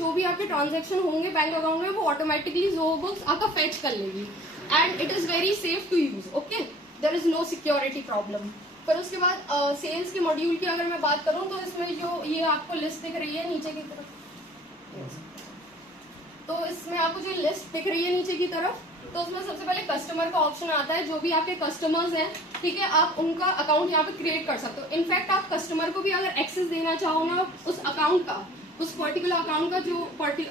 जो भी आपके ट्रांजेक्शन होंगे बैंक अकाउंट में वो ऑटोमेटिकली ज़ोहो बुक्स आपका फेच कर लेगी and it is very safe to use. Okay, there is no security problem. फिर उसके बाद सेल्स के मॉड्यूल की अगर मैं बात करूँ तो इसमें जो ये आपको लिस्ट दिख रही है नीचे की तरफ, तो इसमें आपको जो लिस्ट दिख रही है नीचे की तरफ, तो उसमें सबसे पहले कस्टमर का ऑप्शन आता है। जो भी आपके कस्टमर्स हैं, ठीक है, आप उनका अकाउंट यहाँ पे क्रिएट कर सकते हो। इनफैक्ट आप कस्टमर को भी अगर एक्सेस देना चाहो ना उस अकाउंट का, उस पर्टिकुलर अकाउंट का जो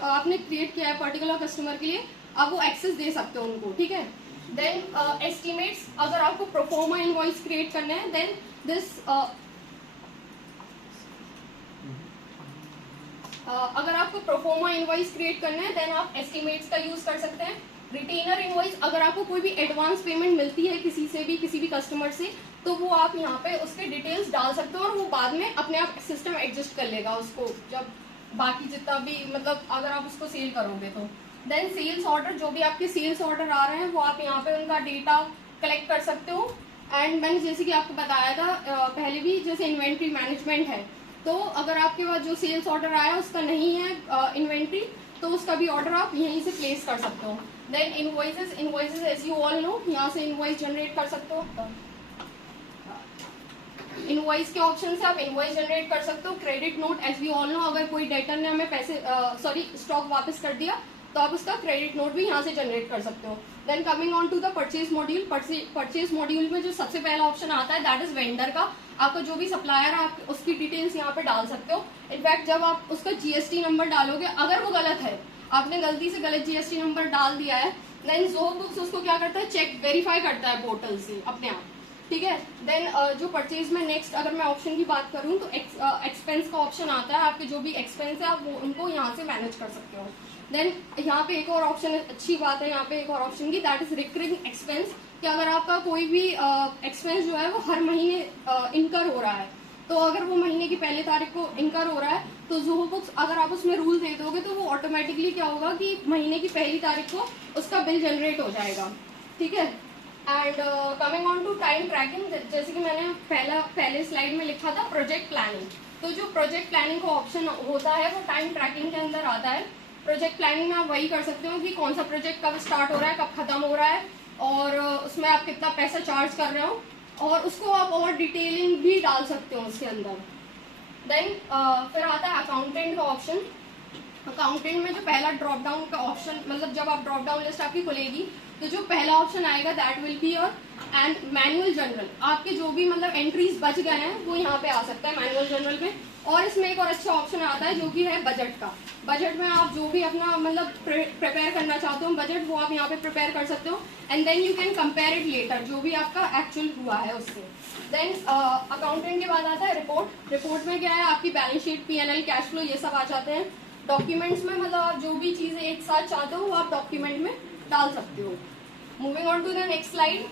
आपने क्रिएट किया है पर्टिकुलर कस्टमर के लिए, आप वो एक्सेस दे सकते हो उनको, ठीक है। देन एस्टिमेट्स, अगर आपको प्रोफोर्मा इनवॉइस क्रिएट करना है, देन दिस अगर आपको प्रोफोर्मा इनवॉइस क्रिएट करना है देन आप एस्टिमेट्स का यूज कर सकते हैं। रिटेनर इनवॉइस, अगर आपको कोई भी एडवांस पेमेंट मिलती है किसी से भी, किसी भी कस्टमर से, तो वो आप यहाँ पे उसके डिटेल्स डाल सकते हो और वो बाद में अपने आप सिस्टम एडजस्ट कर लेगा उसको, जब बाकी जितना भी मतलब अगर आप उसको सेल करोगे तो। देन सेल्स ऑर्डर, जो भी आपके सेल्स ऑर्डर आ रहे हैं वो आप यहाँ पे उनका डेटा कलेक्ट कर सकते हो। एंड मैंने जैसे कि आपको बताया था पहले भी, जैसे इन्वेंट्री मैनेजमेंट है, तो अगर आपके पास जो सेल्स ऑर्डर आया उसका नहीं है इन्वेंट्री, तो उसका भी ऑर्डर आप यहीं से प्लेस कर सकते हो। Then invoices, invoices as you all know, यहाँ से इनवॉइस जनरेट कर सकते हो। इनवॉइस के ऑप्शन से आप इनवॉइस जनरेट कर सकते हो। Credit note, as we all know, अगर कोई डेटर ने हमें पैसे स्टॉक वापस कर दिया तो आप उसका क्रेडिट नोट भी यहाँ से जनरेट कर सकते हो। Then coming on to the purchase module, purchase module में जो सबसे पहला ऑप्शन आता है दैट इज वेंडर का। आपका जो भी सप्लायर है आप उसकी डिटेल्स यहाँ पे डाल सकते हो। इनफैक्ट जब आप उसका जीएसटी नंबर डालोगे, अगर वो गलत है, आपने गलती से गलत जीएसटी नंबर डाल दिया है, देन ज़ोहो बुक्स उसको क्या करता है, चेक वेरीफाई करता है पोर्टल से अपने आप, ठीक है। देन जो परचेज में नेक्स्ट अगर मैं ऑप्शन की बात करूँ तो एक्सपेंस का ऑप्शन आता है। आपके जो भी एक्सपेंस है आप वो उनको यहाँ से मैनेज कर सकते हो। देन यहाँ पे एक और ऑप्शन है, अच्छी बात है यहाँ पे एक और ऑप्शन की, दैट इज रिकरिंग एक्सपेंस, कि अगर आपका कोई भी एक्सपेंस जो है वो हर महीने इनकर हो रहा है, तो अगर वो महीने की पहले तारीख को इनकर हो रहा है तो ज़ोहो बुक्स अगर आप उसमें रूल दे दोगे तो वो ऑटोमेटिकली क्या होगा कि महीने की पहली तारीख को उसका बिल जनरेट हो जाएगा, ठीक है। And coming on to time tracking, जैसे कि मैंने पहले स्लाइड में लिखा था प्रोजेक्ट प्लानिंग, तो जो प्रोजेक्ट प्लानिंग का ऑप्शन होता है वो टाइम ट्रैकिंग के अंदर आता है। प्रोजेक्ट प्लानिंग में आप वही कर सकते हो कि कौन सा प्रोजेक्ट कब स्टार्ट हो रहा है, कब खत्म हो रहा है, और उसमें आप कितना पैसा चार्ज कर रहे हो, और उसको आप और डिटेलिंग भी डाल सकते हो उसके अंदर। देन फिर आता है अकाउंटेंट का ऑप्शन। अकाउंटेंट में जो पहला ड्रॉप डाउन का ऑप्शन, मतलब जब आप ड्रॉप डाउन लिस्ट आपकी खुलेगी तो जो पहला ऑप्शन आएगा that will be your and manual journal. आपके जो भी मतलब एंट्रीज बच गए हैं वो यहाँ पे आ सकता है मैनुअल जर्नल में। और इसमें एक और अच्छा ऑप्शन आता है जो कि है बजट का। बजट में आप जो भी अपना मतलब प्रिपेयर करना चाहते हो बजट, वो आप यहाँ पे प्रिपेयर कर सकते हो and then you can compare it later, जो भी आपका एक्चुअल हुआ है उससे। देन अकाउंटेंट के बाद आता है रिपोर्ट। रिपोर्ट में क्या है, आपकी balance sheet, PNL, cash flow, ये सब आ जाते हैं। डॉक्यूमेंट्स में मतलब आप जो भी चीजें एक साथ चाहते हो वो आप डॉक्यूमेंट में डाल सकते हो। Moving on to the next slide,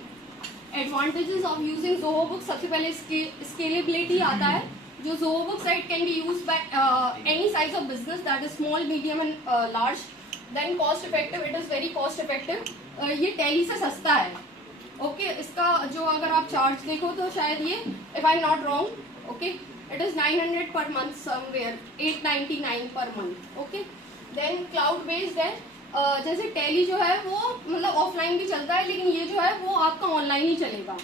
advantages of using Zoho books. सबसे पहले स्केलेबिलिटी आता है। जो Zoho book site can be used by any size of business, that is small, medium and large. Then cost effective, it is very cost effective. ये टैली से सस्ता है, okay. इसका जो अगर आप चार्ज देखो तो शायद ये, if I am not wrong, okay, it is 900 per month, somewhere 899 per month, okay. Then cloud based है। जैसे टैली जो है वो मतलब ऑफलाइन भी चलता है, लेकिन ये जो है वो आपका ऑनलाइन ही चलेगा,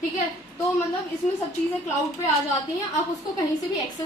ठीक है। तो मतलब इसमें सब चीजें क्लाउड पे आ जाती हैं, आप उसको कहीं से भी एक्सेस